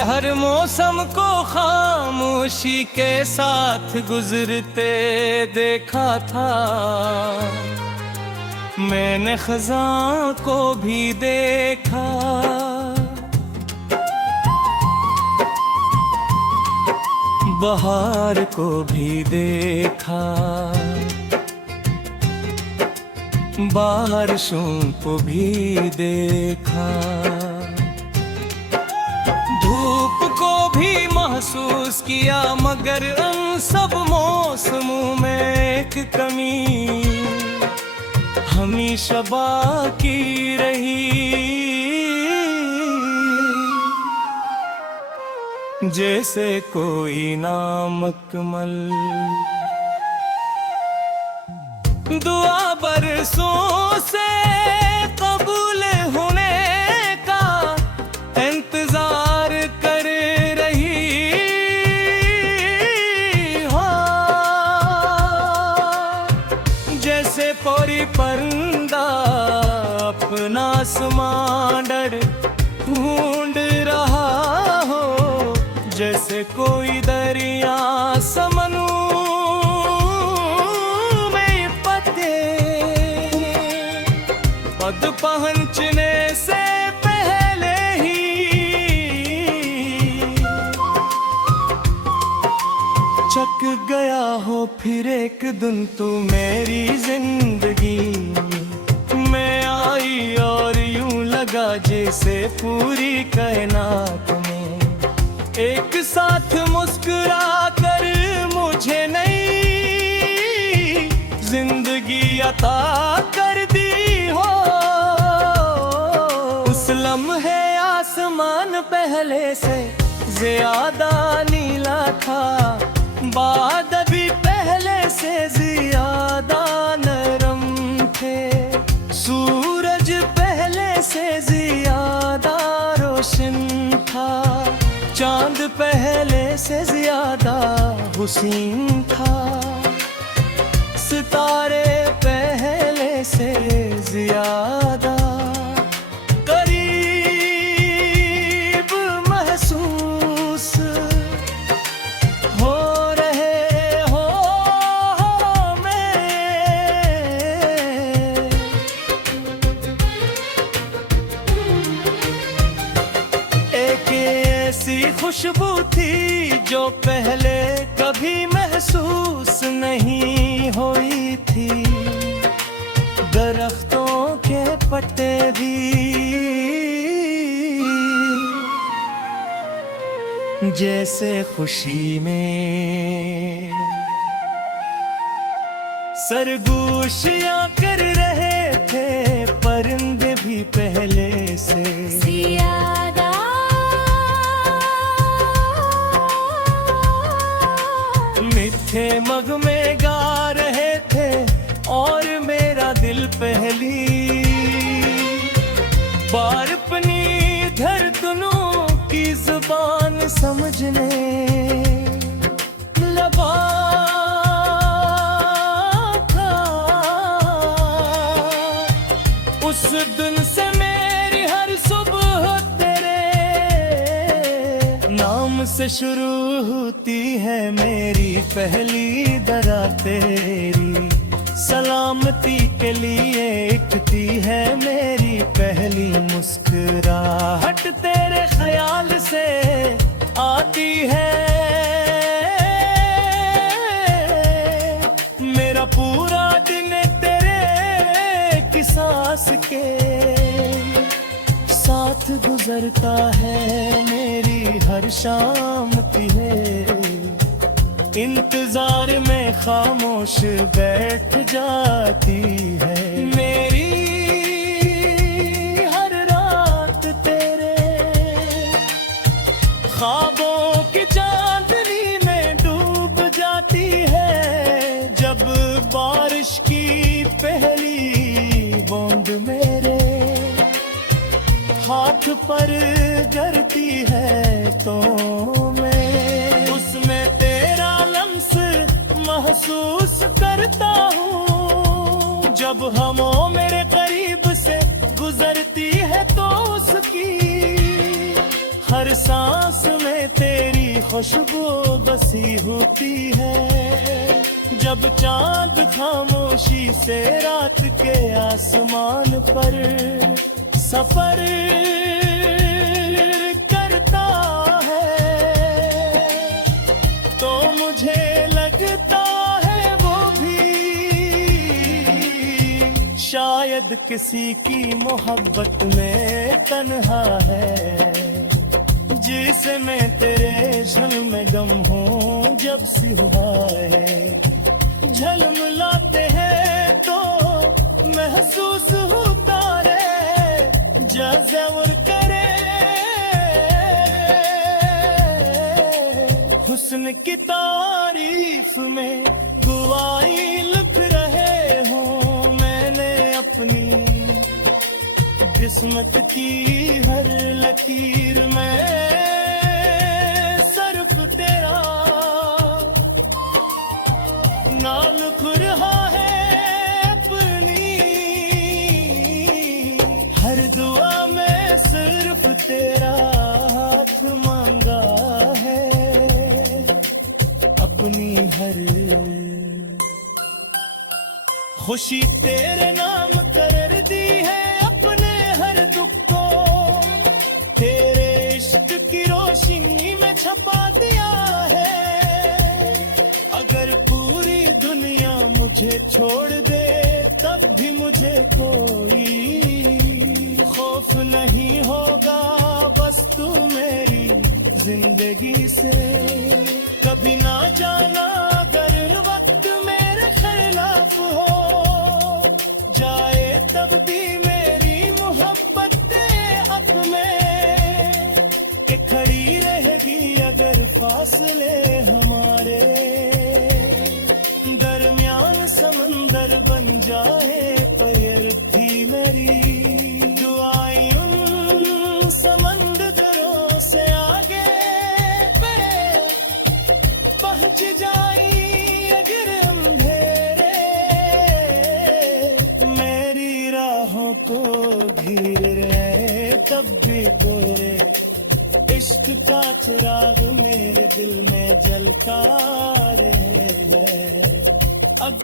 हर मौसम को खामोशी के साथ गुजरते देखा था। मैंने खज़ां को भी देखा, बहार को भी देखा, बारिशों को भी देखा, धूप को भी महसूस किया, मगर उन सब मौसमों में एक कमी हमेशा बाकी रही। जैसे कोई नामुकम्मल दुआ बरसों से कबूल होने का इंतजार कर रही हो। जैसे कोई परिंदा अपना आसमां डर ढूंढ रहा हो, जैसे कोई दरिया समनू में पते पद पहुंचने से पहले ही चक गया हो। फिर एक दिन तू मेरी जिंदगी में आई और यूं लगा जैसे पूरी कायनात में एक साथ मुस्कुरा कर मुझे नई जिंदगी अता कर दी हो। उस लम्हे आसमान पहले से ज्यादा नीला था, बादल भी पहले से ज्यादा नरम थे, सूरज पहले से ज्यादा रोशन था, चांद पहले से ज्यादा हुसीन था, सितारे पहले से ज्यादा करीब महसूस हो रहे हो मैं। एक ऐसी खुशबू थी जो पहले कभी महसूस नहीं हुई थी, दरख्तों के पत्ते भी जैसे खुशी में सरगोशियां कर रहे थे, परिंदे भी पहले से ज्यादा मीठे मग में गा रहे थे, और मेरा दिल पहली बार अपनी धड़कनों की जुबान समझने लगा था। उस दिन से मेरी हर सुबह तेरे नाम से शुरू होती है, मेरी पहली दरा तेरी सलामती के लिए उठती है, मेरी पहली मुस्कुराहट तेरे ख्याल से आती है। मेरा पूरा दिन तेरे की सांस के साथ गुजरता है, मेरी हर शाम की है इंतजार में खामोश बैठ जाती है। मेरी हर रात तेरे ख्वाबों की चांदनी में डूब जाती है, जब बारिश की पहली बूंद मेरे हाथ पर गिरती है, तो मैं उसमें तेरा लम्स महसूस करता हूँ। जब हम मेरे करीब से गुजरती है तो उसकी हर सांस में तेरी खुशबू बसी होती है। जब चांद खामोशी से रात के आसमान पर सफर करता है, तो मुझे लगता है वो भी शायद किसी की मोहब्बत में तन्हा है, जिसे मैं तेरे झलम गम हूँ जब सिवाए। झलमलाते हैं तो महसूस होता रे, जज़्वर करे हुस्न की तारीफ में दुआएं लिख रहे हूँ मैंने अपनी किस्मत की हर लकीर में सर्फ तेरा नाम लिख रहा है अपनी। हर दुआ में सिर्फ तेरा हाथ मांगा है, अपनी हर खुशी तेरे नाम कर दी है, अपने हर दुख को तेरे इश्क की रोशनी में छपा दिया है। अगर पूरी दुनिया मुझे छोड़ दे तब भी मुझे कोई खौफ नहीं होगा, बस तू मेरी जिंदगी से कभी ना जाना। अगर वक्त मेरे खिलाफ हो जाए तब भी मेरी मोहब्बत अब में के खड़ी रहेगी। अगर फासले हमारे दरमियान समंदर बन जाए, पर भी मेरी दुआएं उन समंदरों से आगे पहुंच जाई। अगर अंधेरे मेरी राहों को घिर रहे तब भी गोरे इश्क का चिराग मेरे दिल में जलता रहे। अब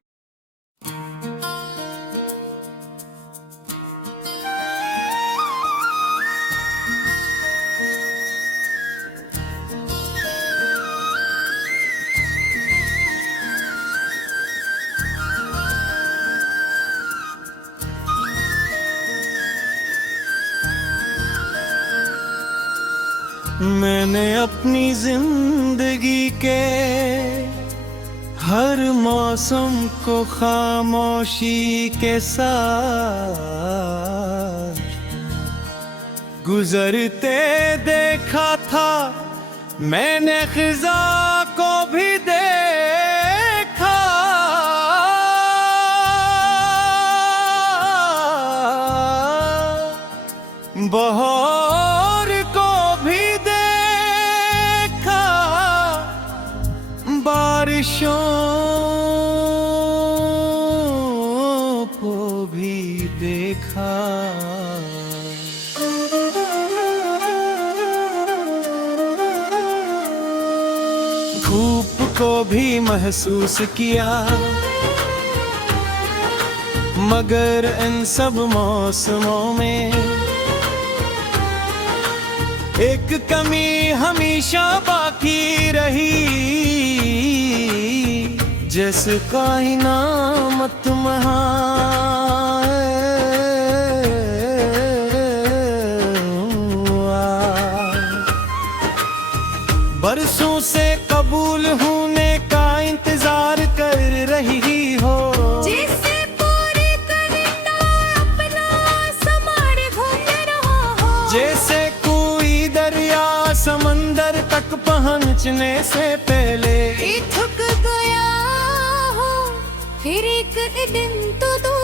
मैंने अपनी जिंदगी के हर मौसम को खामोशी के साथ गुजरते देखा था। मैंने खिजा को भी देखा, बहार को भी देखा, बारिशों को भी देखा। धूप को भी महसूस किया, मगर इन सब मौसमों में एक कमी हमेशा बाकी रही, जैसे कायनात बरसों से कबूल होने का इंतजार कर रही हो। जिसे पूरी करना अपना समार घूम रहा हो, जैसे कोई दरिया समंदर तक पहुंचने से पहले थक गया हो। फिर एक दिन तो तू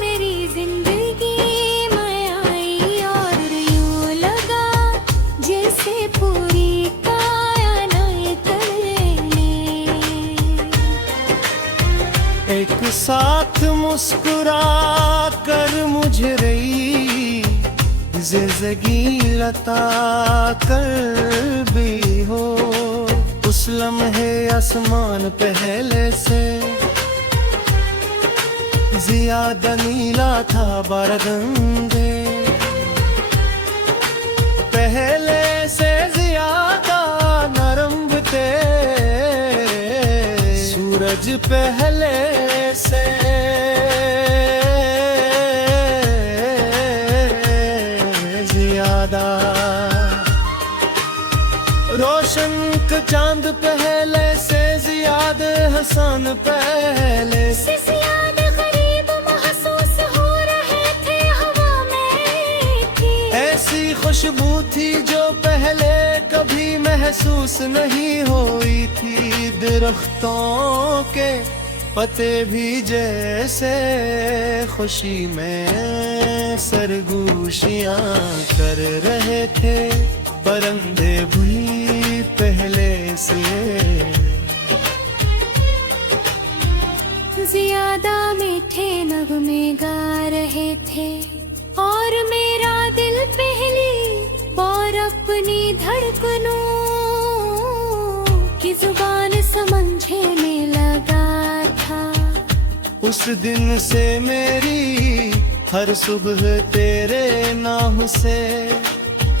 मेरी जिंदगी में आई, और यूं लगा जैसे पूरी एक साथ मुस्कुरा कर मुझे रही जिंदगी लता कर भी हो, उस लम्हे आसमान पहले से ज्यादा नीला था बारगंदे, पहले से ज्यादा नरम थे सूरज पहले से, ज्यादा रोशन का चांद पहले से ज्यादा हसन पहले से ज्यादा गरीब महसूस हो रहे थे हवा में थी, ऐसी खुशबू थी जो पहले कभी महसूस नहीं हुई थी, दरख्तों के पत्ते भी जैसे खुशी में सरगोशियां कर रहे थे, परिंदे भी पहले से ज्यादा मीठे नगमे गा रहे थे, और मेरा दिल पहली बार अपनी धड़कनों की जुबान समझने लगा था। उस दिन से मेरी हर सुबह तेरे नाम से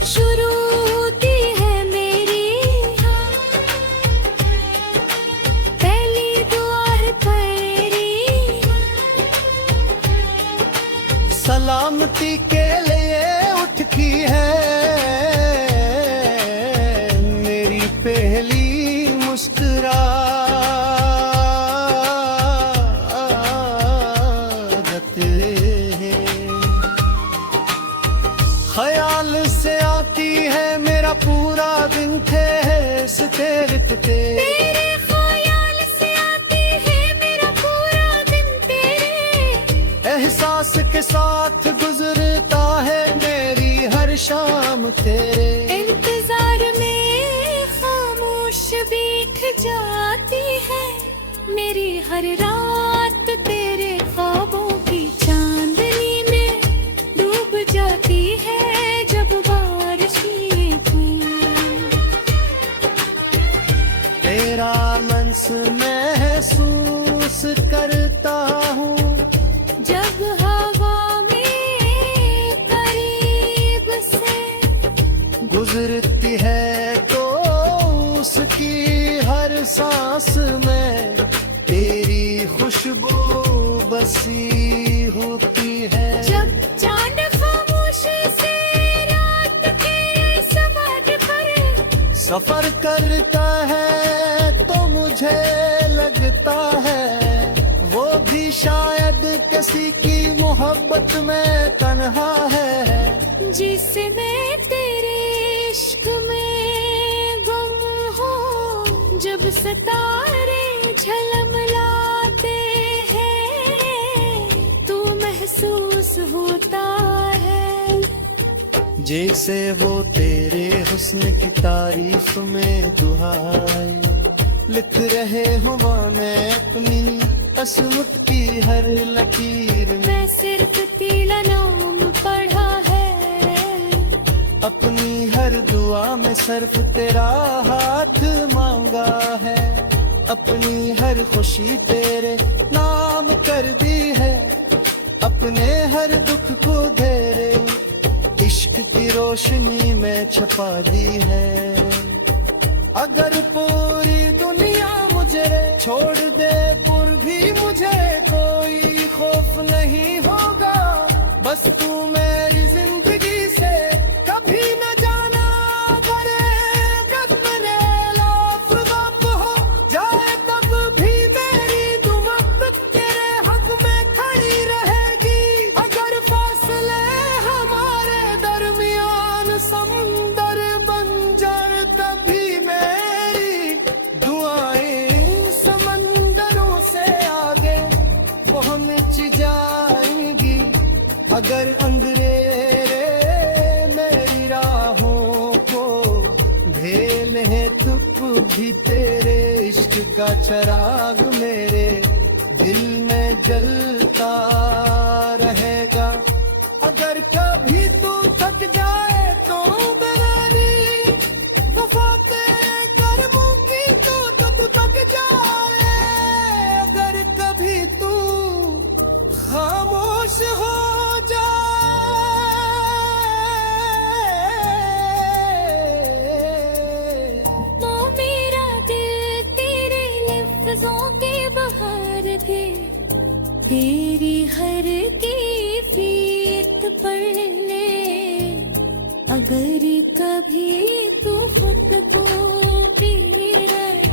शुरू होती है मेरी पहली दुआ है तेरी, सलामती के लिए उठती है मेरी पहली मुस्कुराहट, ख्याल से आती है मेरा पूरा दिन तेरे तेरे ख्याल से आती है मेरा पूरा दिन तेरे, एहसास के साथ गुजरता है मेरी हर शाम तेरे, इंतजार में खामोश बीत जाती है मेरी हर रात, तेरे ख्वाबों की चांदनी में डूब जाती है जब बारिशें थी, तेरा मंस महसूस करता हूँ जब हवा में करीब से गुजरती है तो उसकी हर सांस में तेरी खुशबू बसी होती है, जब चांद खामोश से रात के सफर करता है तो मुझे लगता है वो भी शायद किसी की मोहब्बत में तन्हा है, जिसमें तेरे इश्क में गम हो, जब सितारे झलमलाते हैं तो महसूस होता है जैसे वो तेरे हुस्न की तारीफ में दुहाई लिख रहे हुआ मैं अपनी असमत की हर लकीर में, मैं सिर्फ तेरा नाम पढ़ा है, अपनी हर दुआ में सिर्फ तेरा हाथ मांगा है, अपनी हर खुशी तेरे नाम कर दी है, अपने हर दुख को तेरे इश्क की रोशनी में छुपा दी है, अगर पूरी दुनिया मुझे छोड़ दे फिर भी मुझे कोई खौफ नहीं होगा, बस तू मेरी जिंदगी से कभी न जाना, अगर मेरे लाफ गम हो जाए तब भी मेरी मोहब्बत तेरे हक में खड़ी रहेगी, अगर फासले हमारे दरमियान समुंदर बन जाए तभी मेरी दुआएं समंदरों से आगे पहुंच जाएंगी, अगर अंधेरे मेरी राहों को भेल है तुप भी तेरे इश्क का चिराग मेरे दिल में जलता रहेगा, अगर कभी तू थक तेरी हर कैफियत पढ़ ले, अगर कभी तू खुद को पी रहे,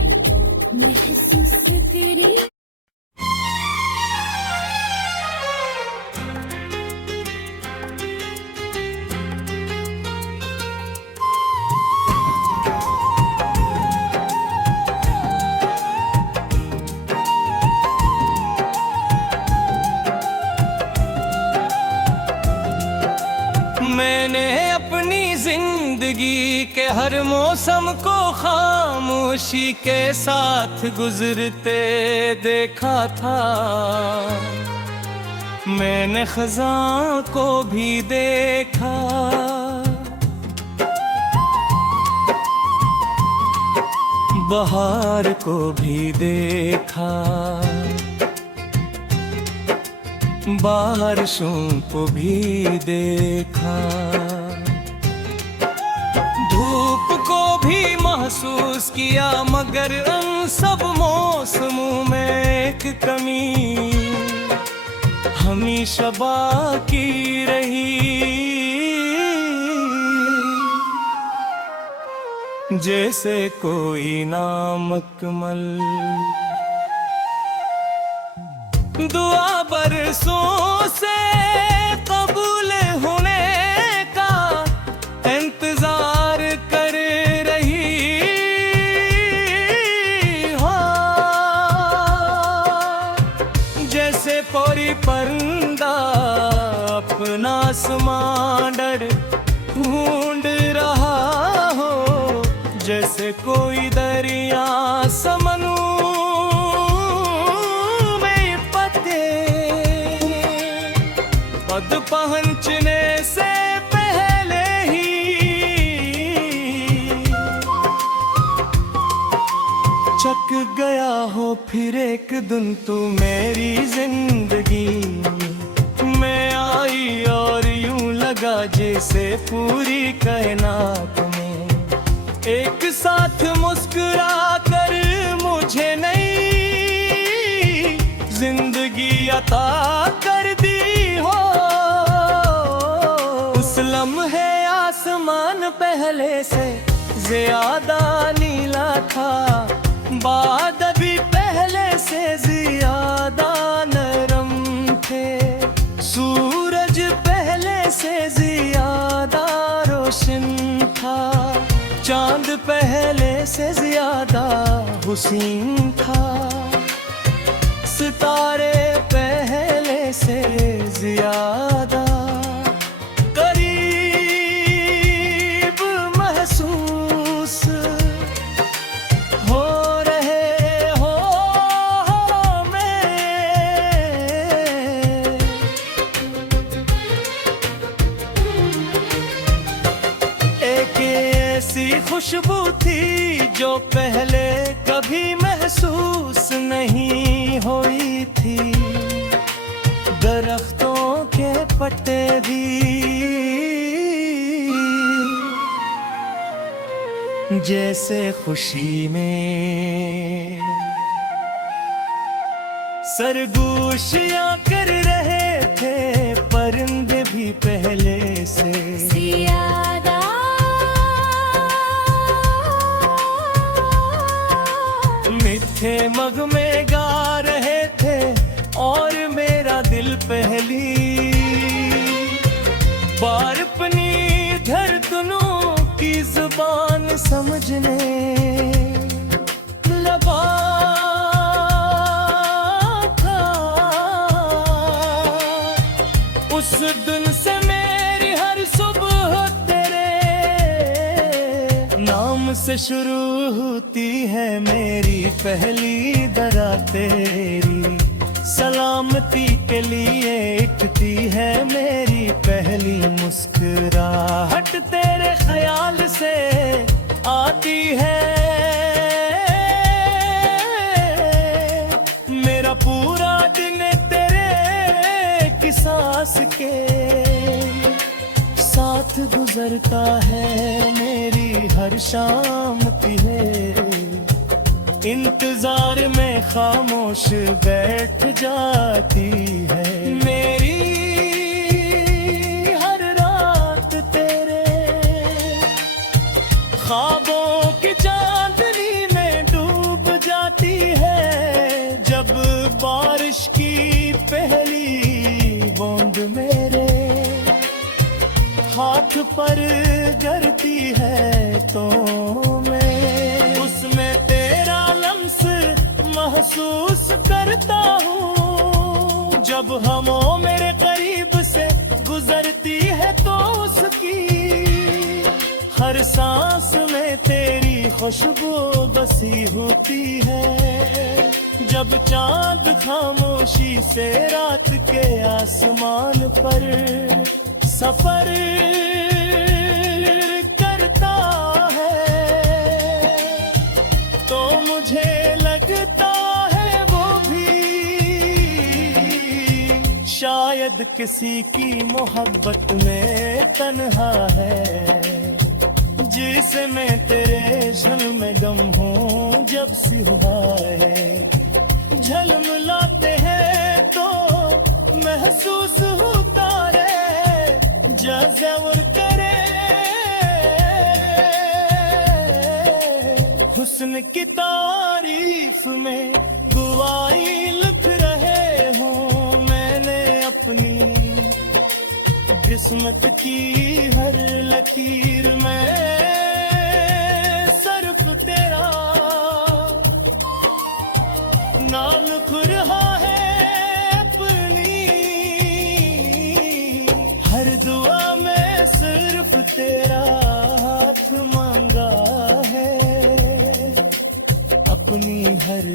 महसूस तेरी मैंने अपनी जिंदगी के हर मौसम को खामोशी के साथ गुजरते देखा था। मैंने खज़ां को भी देखा, बहार को भी देखा, बारिशों को भी देखा, धूप को भी महसूस किया, मगर उन सब मौसमों में एक कमी हमेशा बाकी रही। जैसे कोई नामुकम्मल दुआ बरसों से कबूल होने का इंतजार कर रही हो। जैसे कोई परिंदा अपना आसमान ढूंढ रहा हो, जैसे कोई दरिया समंदर पद पहुंचने से पहले ही चक गया हो। फिर एक दिन तू मेरी जिंदगी में आई और यूं लगा जैसे पूरी कायनात में एक साथ मुस्कुरा कर मुझे नई जिंदगी अता कर दी हो। उस लम्हे आसमान पहले से ज्यादा नीला था, बादल भी पहले से ज्यादा नरम थे, सूरज पहले से ज्यादा रोशन था, चांद पहले से ज्यादा हुसीन था, सितारे पहले से ज्यादा करीब महसूस हो रहे हो मैं। एक ऐसी खुशबू थी जो पहले कभी महसूस नहीं हुई थी, दरख्तों के पत्ते भी जैसे खुशी में सरगोशियां कर रहे थे, परिंदे भी पहले से ज्यादा मीठे मग में गा रहे थे, और मेरा दिल पहली बार अपनी धड़कनों की जुबान समझने लगा था। उस दिन से मेरी हर सुबह तेरे नाम से शुरू होती है, मेरी पहली दरा तेरी सलामती के लिए उठती है, मेरी पहली मुस्कुराहट तेरे ख्याल से आती है, मेरा पूरा दिन तेरे की सांस के साथ गुजरता है, मेरी हर शाम की है इंतजार में खामोश बैठ जाती पर गिरती है तो मैं उसमें तेरा लम्स महसूस करता हूँ। जब हम मेरे करीब से गुजरती है तो उसकी हर सांस में तेरी खुशबू बसी होती है। जब चांद खामोशी से रात के आसमान पर सफर करता है तो मुझे लगता है वो भी शायद किसी की मोहब्बत में तन्हा है, जिसे मैं तेरे झलम गम हूँ जब से हुआ है। झलमलाते हैं तो महसूस होता रे जज़्बा करे हुस्न की तारीफ में दुआएं लिख रहे हूँ मैंने अपनी किस्मत की हर लकीर में सर्फ तेरा नाम लिख रहा है अपनी हर दुआ में सिर्फ तेरा हाथ मांगा है अपनी हर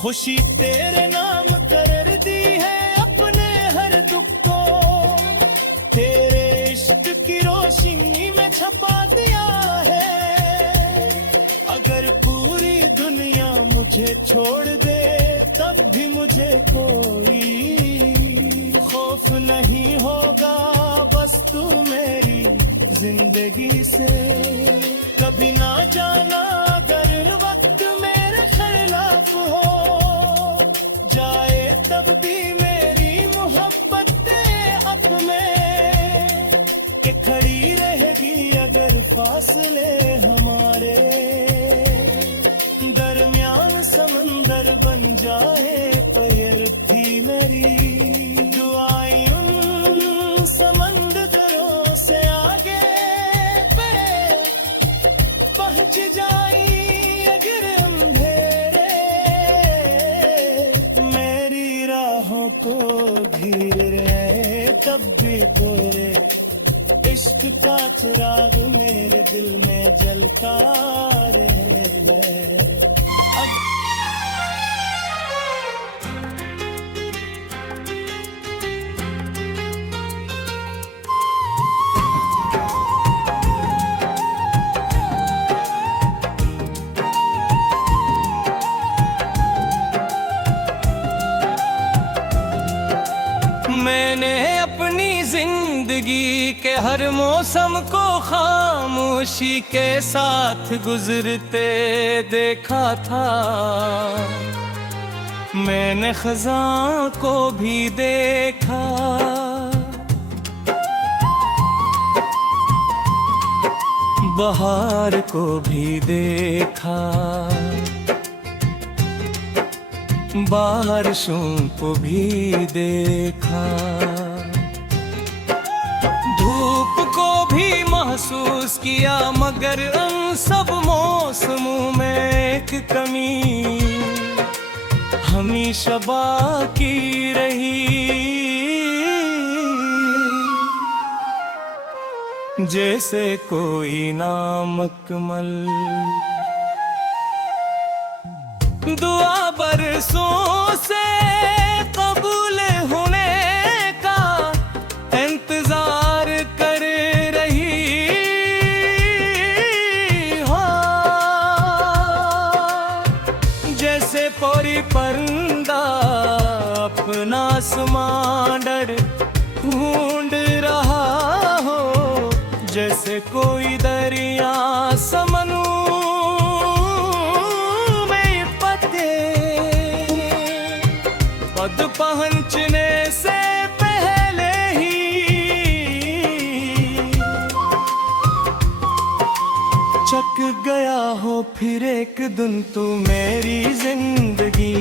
खुशी तेरे नाम कर दी है अपने हर दुख को तेरे इश्क की रोशनी में छपा दिया है। अगर पूरी दुनिया मुझे छोड़ दे तब भी मुझे कोई खौफ नहीं होगा, बस तू मेरी जिंदगी से कभी ना जाना अगर वक्त मेरे खिलाफ हो जाए तब भी मेरी मोहब्बत अब में के खड़ी रहेगी अगर फासले हमारे दरमियान समंदर बन जाए पैर भी मेरी दुआएं उन समंदरों से आगे पे पहुंच जाई अगर अंधेरे मेरी राहों को घिर रहे तब भी गोरे इश्क का चिराग मेरे दिल में जलता रहे। मैंने अपनी जिंदगी के हर मौसम को खामोशी के साथ गुजरते देखा था। मैंने खज़ां को भी देखा, बहार को भी देखा, बारिशों को भी देखा, धूप को भी महसूस किया, मगर उन सब मौसमों में एक कमी हमेशा बाकी रही। जैसे कोई नामुकम्मल दुआ बरसों से कबूल होने का इंतजार कर रही हो। जैसे कोई परिंदा अपना आसमां डर ढूंढ रहा हो, जैसे कोई दरिया समनू पद पहुंचने से पहले ही चक गया हो फिर एक दिन तू मेरी जिंदगी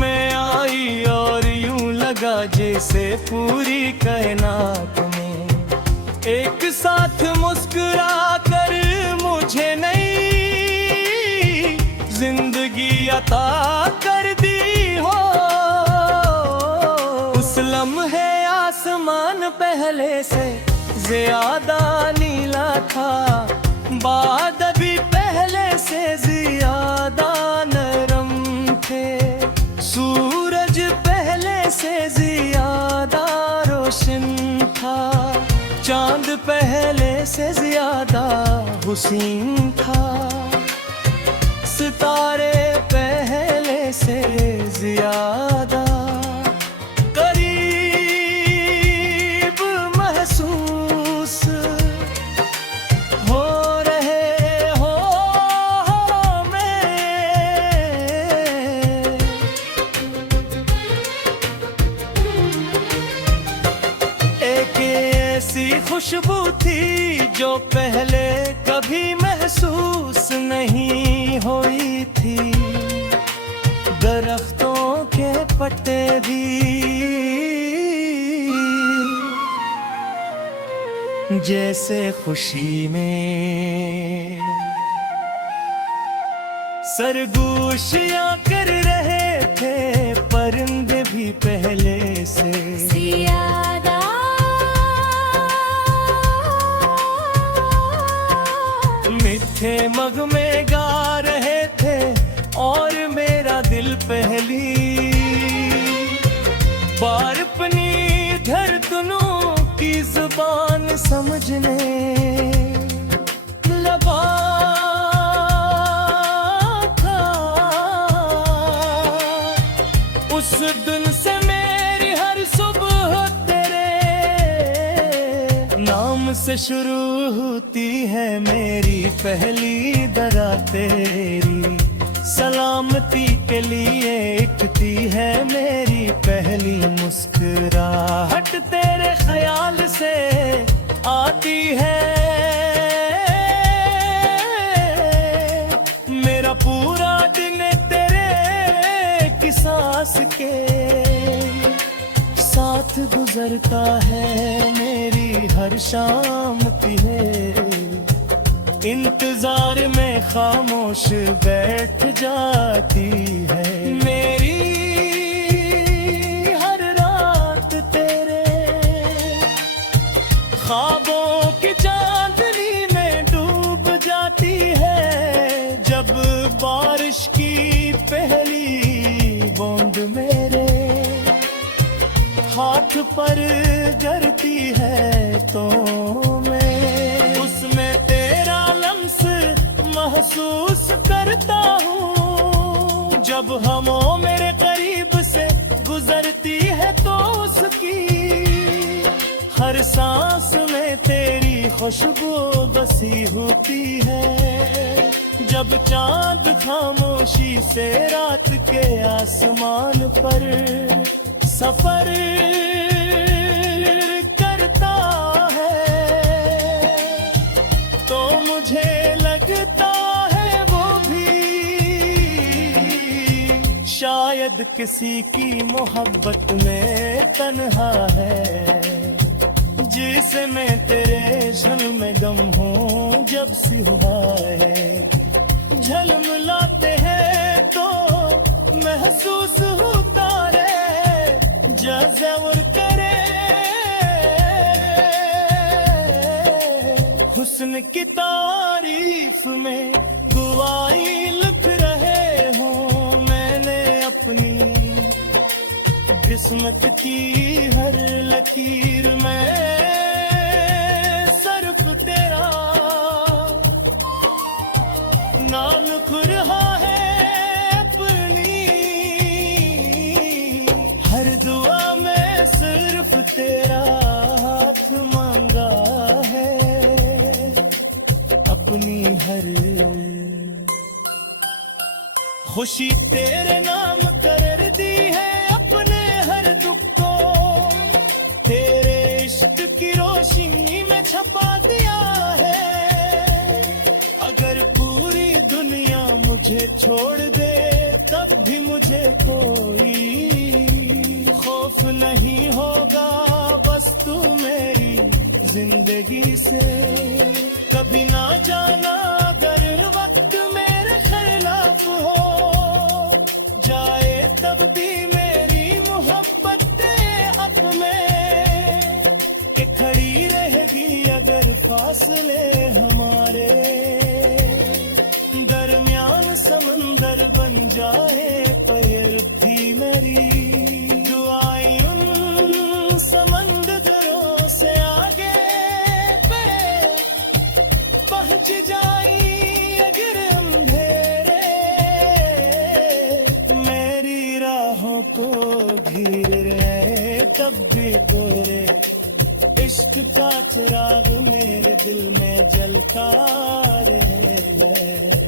में आई और यूं लगा जैसे जैसे पूरी कायनात में। एक साथ मुस्कुरा कर मुझे नई जिंदगी अता कर दी हो। उस लम्हे आसमान पहले से ज्यादा नीला था, बादल भी पहले से ज्यादा नरम थे, सूरज पहले से ज्यादा रोशन था, चांद पहले से ज्यादा हुसीन था, सितारे पहले से ज्यादा करीब महसूस हो रहे हो हमें। एक ऐसी खुशबू थी जो पहले कभी महसूस नहीं हुई थी, दरख्तों के पत्ते भी जैसे खुशी में सरगोशियां कर रहे थे, परिंदे भी पहले से ज्यादा मीठे मग में गा रहे थे, और मेरा दिल पहली बार अपनी धड़कनों की जुबान समझने लगा था। उस दिन से मेरी हर सुबह तेरे नाम से शुरू होती है, मेरी पहली दरा तेरी सलामती के लिए इकती है, मेरी पहली मुस्कुराहट तेरे ख्याल से आती है, मेरा पूरा दिन तेरे की सांस के साथ गुजरता है, मेरी हर शाम की है इंतजार में खामोश बैठ जाती है, मेरी हर रात तेरे ख्वाबों की चांदनी में डूब जाती है, जब बारिश की पहली बूंद मेरे हाथ पर गिरती है, तो मैं उसमें तेरा लम्स महसूस करता हूँ, जब हम मेरे करीब से गुजरती है तो उसकी हर सांस में तेरी खुशबू बसी होती है, जब चांद खामोशी से रात के आसमान पर सफर करता है, तो मुझे लगता है वो भी शायद किसी की मोहब्बत में तन्हा है, जिसे मैं तेरे झलम गम हूँ जब सी हुआ है, झलमलाते हैं तो महसूस होता रे जज़्वर करे, हुस्न की तारीफ में दुआई लिख रहे हूँ मैंने अपनी, किस्मत की हर लकीर में सर्फ तेरा नाम लिख रहा है अपनी, हर दुआ में सिर्फ तेरा हाथ मांगा है, अपनी हर खुशी तेरे नाम कर दी है, अपने हर दुख को तेरे इश्क की रोशनी में छपा दिया है, अगर पूरी दुनिया मुझे छोड़ दे तब भी मुझे कोई खो खौफ नहीं होगा बस तू मेरी जिंदगी से। कभी ना जाना अगर वक्त मेरे खिलाफ हो जाए तब भी मेरी मोहब्बत अब में कि खड़ी रहेगी अगर फासले हमारे दरमियान समंदर बन जाए पैर भी मेरी दुआएं उन समंदरों से आगे पे पहुंच जाई अगर अंधेरे मेरी राहों को घिर रहे तब भी गोरे इश्क का चिराग मेरे दिल में जलता रहे।